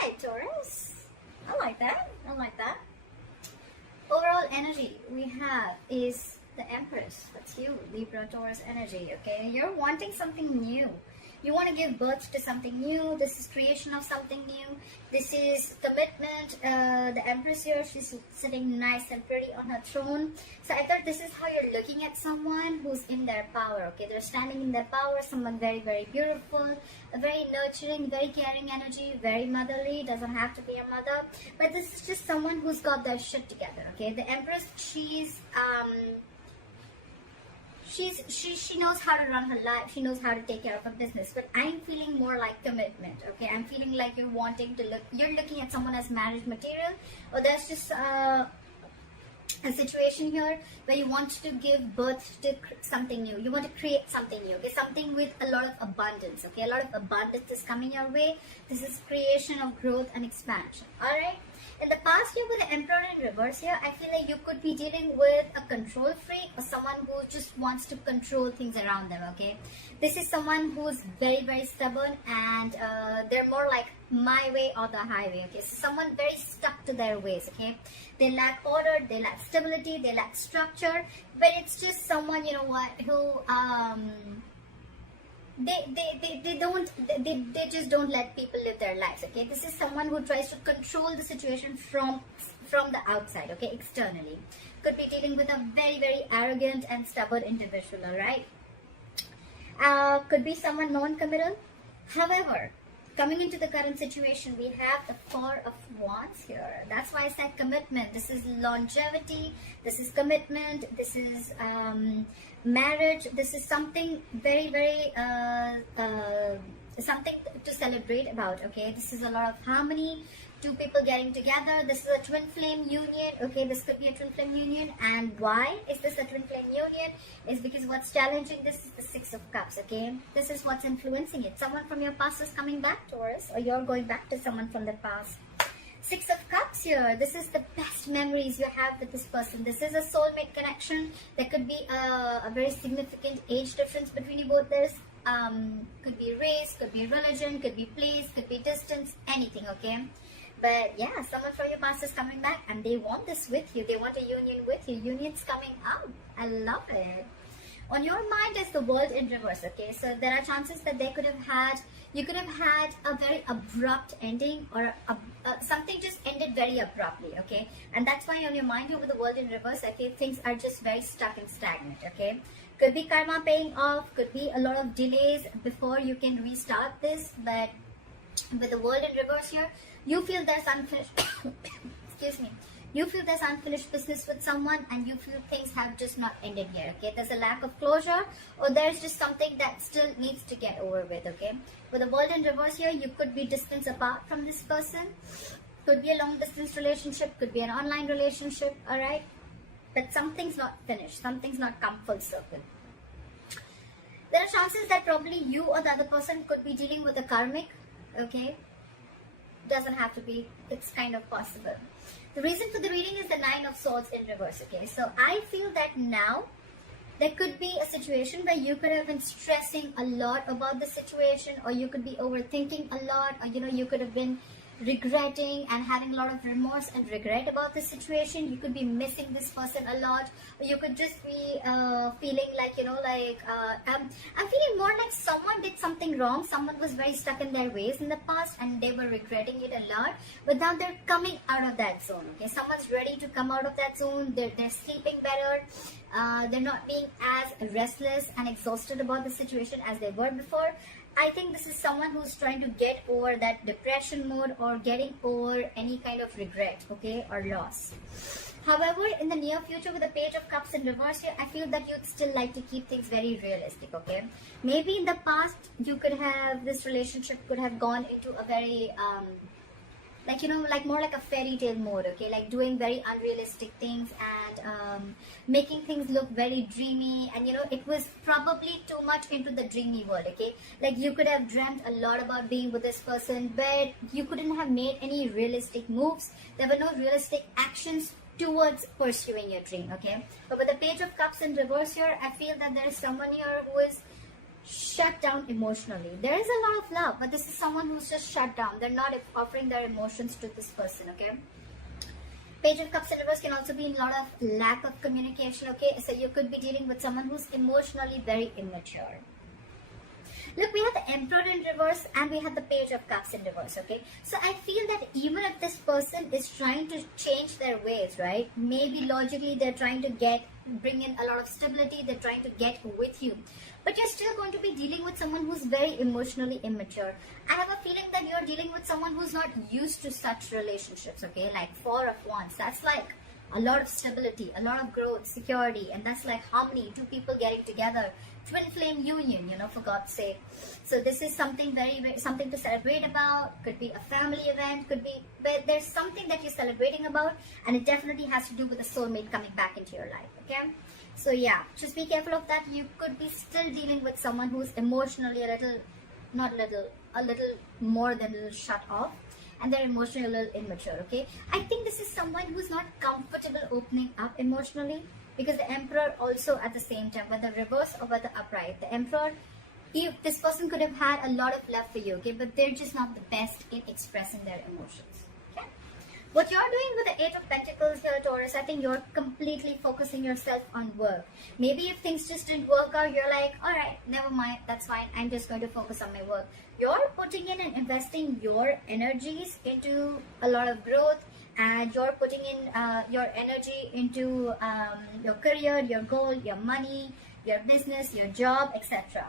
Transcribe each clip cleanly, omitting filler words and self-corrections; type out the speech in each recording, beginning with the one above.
right, Taurus. I like that. I like that. Overall energy we have is the Empress. That's you, Libra, Taurus energy. Okay, you're wanting something new. You want to give birth to something new. This is creation of something new. This is commitment. The Empress here, she's sitting nice and pretty on her throne. So I thought this is how you're looking at someone who's in their power. Okay, they're standing in their power. Someone very, very beautiful, a very nurturing, very caring energy, very motherly. Doesn't have to be a mother, but this is just someone who's got their shit together. Okay, the Empress, she knows how to run her life. She knows how to take care of her business. But I'm feeling more like commitment. Okay, I'm feeling like you're looking at someone as marriage material, or there's just a situation here where you want to give birth to something new. You want to create something new. Okay, something with a lot of abundance. Okay, a lot of abundance is coming your way. This is creation of growth and expansion. All right. In the past year with the Emperor in reverse here, I feel like you could be dealing with a control freak or someone who just wants to control things around them, okay? This is someone who's very, very stubborn and they're more like my way or the highway, okay? So someone very stuck to their ways, okay? They lack order, they lack stability, they lack structure, but it's just someone, you know what, who... They just don't let people live their lives. Okay, this is someone who tries to control the situation from the outside. Okay, externally, could be dealing with a very, very arrogant and stubborn individual. All right, could be someone non-committal. However, coming into the current situation, we have the Four of Wands here. That's why I said commitment. This is longevity. This is commitment. This is marriage. This is something very, very something to celebrate about. Okay, this is a lot of harmony. Two people getting together. This is a twin flame union. Okay, this could be a twin flame union. And why is this a twin flame union? Is because what's challenging this is the Six of Cups. Okay, this is what's influencing it. Someone from your past is coming back, Taurus, or you're going back to someone from the past. Six of Cups here. This is the best memories you have with this person. This is a soulmate connection. There could be a very significant age difference between you both. There's could be race, could be religion, could be place, could be distance, anything. Okay. But yeah, someone from your past is coming back and they want this with you. They want a union with you. Union's coming out. I love it. On your mind is the World in reverse. Okay, so there are chances that you could have had a very abrupt ending, or something just ended very abruptly. Okay, and that's why on your mind here with the World in reverse, I feel things are just very stuck and stagnant. Okay, could be karma paying off, could be a lot of delays before you can restart this. But with the World in reverse here, you feel there's unfinished excuse me, you feel there's unfinished business with someone, and you feel things have just not ended yet. Okay, there's a lack of closure, or there's just something that still needs to get over with. Okay, with the World in reverse here, you could be distance apart from this person, could be a long distance relationship, could be an online relationship. All right, but something's not finished, something's not come full circle. There are chances that probably you or the other person could be dealing with a karmic. Okay, doesn't have to be, it's kind of possible. The reason for the reading is the Nine of Swords in reverse. Okay, so I feel that now there could be a situation where you could have been stressing a lot about the situation, or you could be overthinking a lot, or you could have been regretting and having a lot of remorse and regret about the situation. You could be missing this person a lot, or you could just be feeling like I'm feeling more like someone did something wrong. Someone was very stuck in their ways in the past and they were regretting it a lot, but now they're coming out of that zone. Okay, someone's ready to come out of that zone. They're sleeping better. They're not being as restless and exhausted about the situation as they were before. I think this is someone who's trying to get over that depression mode, or getting over any kind of regret, okay, or loss. However, in the near future with the Page of Cups in reverse here, I feel that you'd still like to keep things very realistic. Okay, maybe in the past you could have, this relationship could have gone into a very like more like a fairy tale mode. Okay, like doing very unrealistic things and making things look very dreamy, and it was probably too much into the dreamy world. Okay, like you could have dreamt a lot about being with this person, but you couldn't have made any realistic moves. There were no realistic actions towards pursuing your dream. Okay, but with the Page of Cups in reverse here, I feel that there is someone here who is shut down emotionally. There is a lot of love, but this is someone who's just shut down. They're not offering their emotions to this person, okay? Page of Cups in reverse can also be in a lot of lack of communication, okay? So you could be dealing with someone who's emotionally very immature. Look, we have the Emperor in reverse and we have the Page of Cups in reverse, okay? So I feel that even if this person is trying to change their ways, right? Maybe logically they're trying to bring in a lot of stability, they're trying to get with you. But you're still going to be dealing with someone who's very emotionally immature. I have a feeling that you're dealing with someone who's not used to such relationships, okay? Like Four of Wands, that's like a lot of stability, a lot of growth, security, and that's like harmony, two people getting together. Twin flame union, you know, for God's sake. So this is something something to celebrate about. Could be a family event, could be, but there's something that you're celebrating about, and it definitely has to do with a soulmate coming back into your life, okay? So yeah, just be careful of that. You could be still dealing with someone who's emotionally a little more than a little shut off, and they're emotionally a little immature, okay? I think this is someone who's not comfortable opening up emotionally, because the Emperor also at the same time, whether reverse or whether upright, the Emperor, this person could have had a lot of love for you, okay, but they're just not the best in expressing their emotions, okay? What you're doing with the Eight of Pentacles here, Taurus, I think you're completely focusing yourself on work. Maybe if things just didn't work out, you're like, all right, never mind, that's fine, I'm just going to focus on my work. You're putting in and investing your energies into a lot of growth, and you're putting in your energy into your career, your goal, your money, your business, your job, etc.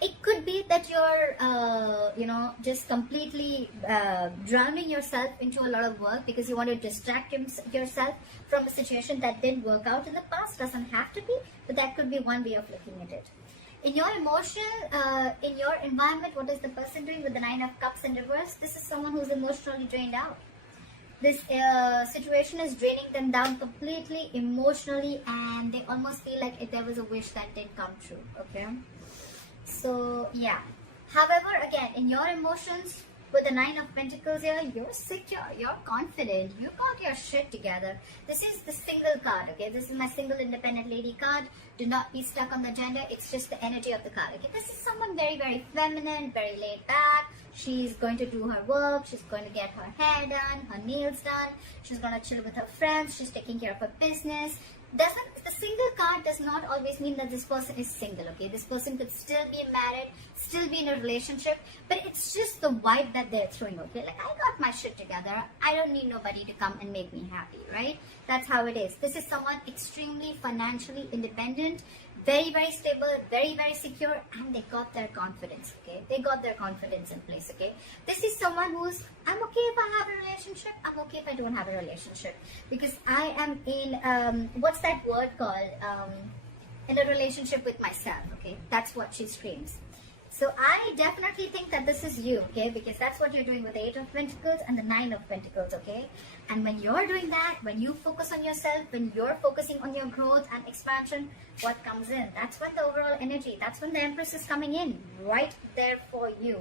It could be that you're, just completely drowning yourself into a lot of work because you want to distract yourself from a situation that didn't work out in the past. Doesn't have to be, but that could be one way of looking at it. In your emotion, in your environment, what is the person doing with the Nine of Cups in reverse? This is someone who's emotionally drained out. This situation is draining them down completely emotionally, and they almost feel like if there was a wish that did come true, okay? So, yeah. However, again, in your emotions, with the Nine of Pentacles here, you're secure, you're confident, you got your shit together. This is the single card, okay? This is my single independent lady card. Do not be stuck on the gender. It's just the energy of the card, okay? This is someone very, very feminine, very laid back. She's going to do her work. She's going to get her hair done, her nails done. She's going to chill with her friends. She's taking care of her business. The single card does not always mean that this person is single, okay? This person could still be married, still be in a relationship, but it's just the vibe that they're throwing, okay? Like, I got my shit together. I don't need nobody to come and make me happy, right? That's how it is. This is someone extremely financially independent, very, very stable, very, very secure, and they got their confidence, okay? They got their confidence in place, okay? This is someone who's, I'm okay if I have a relationship, I'm okay if I don't have a relationship, because I am in, what's that word called? In a relationship with myself, okay? That's what she screams. So I definitely think that this is you, okay? Because that's what you're doing with the Eight of Pentacles and the Nine of Pentacles, okay? And when you're doing that, when you focus on yourself, when you're focusing on your growth and expansion, what comes in? That's when the overall energy, that's when the Empress is coming in, right there for you.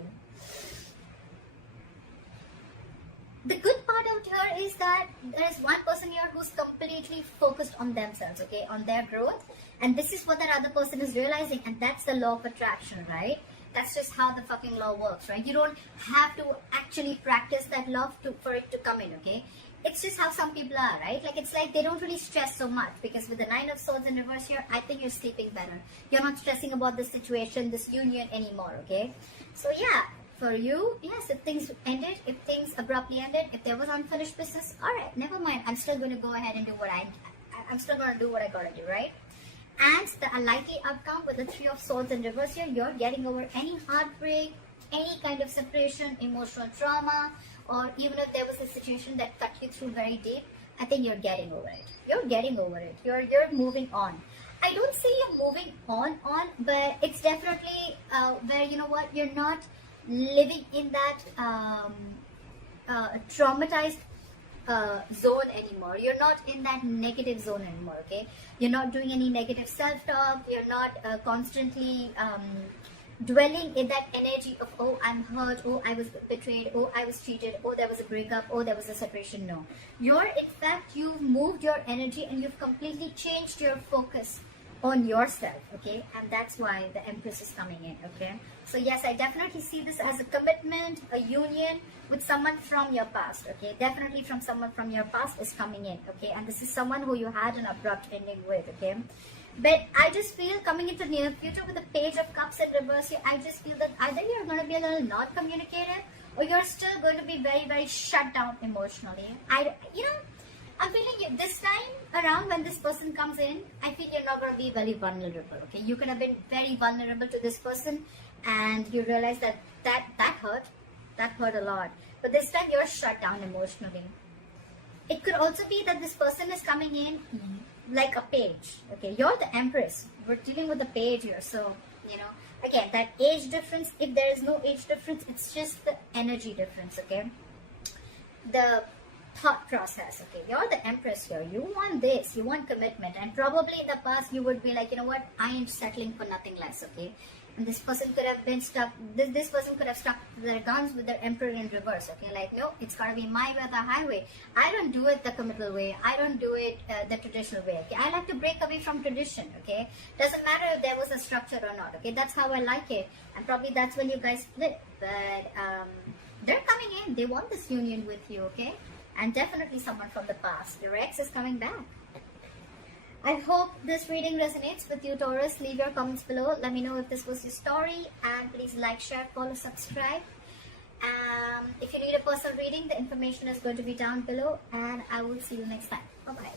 The good part out here is that there is one person here who's completely focused on themselves, okay? On their growth. And this is what that other person is realizing, and that's the law of attraction, right? That's just how the fucking law works, right? You don't have to actually practice that law for it to come in, okay? It's just how some people are, right? Like, it's like they don't really stress so much, because with the Nine of Swords in reverse here, I think you're sleeping better. You're not stressing about this situation, this union anymore, okay? So yeah, for you, yes, if things ended, if things abruptly ended, if there was unfinished business, all right, never mind. I'm still going to go ahead and do what I'm still going to do what I got to do, right? And the unlikely outcome with the Three of Swords in reverse here, you're getting over any heartbreak, any kind of separation, emotional trauma, or even if there was a situation that cut you through very deep, I think you're getting over it. You're getting over it. You're moving on. I don't say you're moving on, but it's definitely where, you know what, you're not living in that traumatized zone anymore. You're not in that negative zone anymore, okay? You're not doing any negative self-talk. You're not constantly dwelling in that energy of, oh, I'm hurt, oh, I was betrayed, oh, I was cheated, oh, there was a breakup, oh, there was a separation. No. In fact, you've moved your energy and you've completely changed your focus on yourself, okay? And that's why the Empress is coming in, okay? So yes, I definitely see this as a commitment, a union with someone from your past, okay? Definitely from someone from your past is coming in, okay? And this is someone who you had an abrupt ending with, okay? But I just feel coming into near future with the Page of Cups in reverse here, I just feel that either you're going to be a little not communicative, or you're still going to be very, very shut down emotionally. I'm feeling you, this time around when this person comes in, I feel you're not going to be very vulnerable, okay? You could have been very vulnerable to this person and you realize that hurt a lot. But this time you're shut down emotionally. It could also be that this person is coming in like a page, okay? You're the Empress. We're dealing with the page here, so, again, that age difference, if there is no age difference, it's just the energy difference, okay? The thought process, okay? You're the Empress here. You want this, you want commitment, and probably in the past you would be like, you know what, I ain't settling for nothing less, okay? And this person could have been stuck, this person could have stuck their guns with their Emperor in reverse, okay? Like, no, it's gotta be my way or the highway. I don't do it the committal way. I don't do it the traditional way, okay? I like to break away from tradition, okay? Doesn't matter if there was a structure or not, okay? That's how I like it. And probably that's when you guys split. But they're coming in. They want this union with you, okay? And definitely someone from the past. Your ex is coming back. I hope this reading resonates with you, Taurus. Leave your comments below. Let me know if this was your story. And please like, share, follow, subscribe. If you need a personal reading, the information is going to be down below. And I will see you next time. Bye-bye.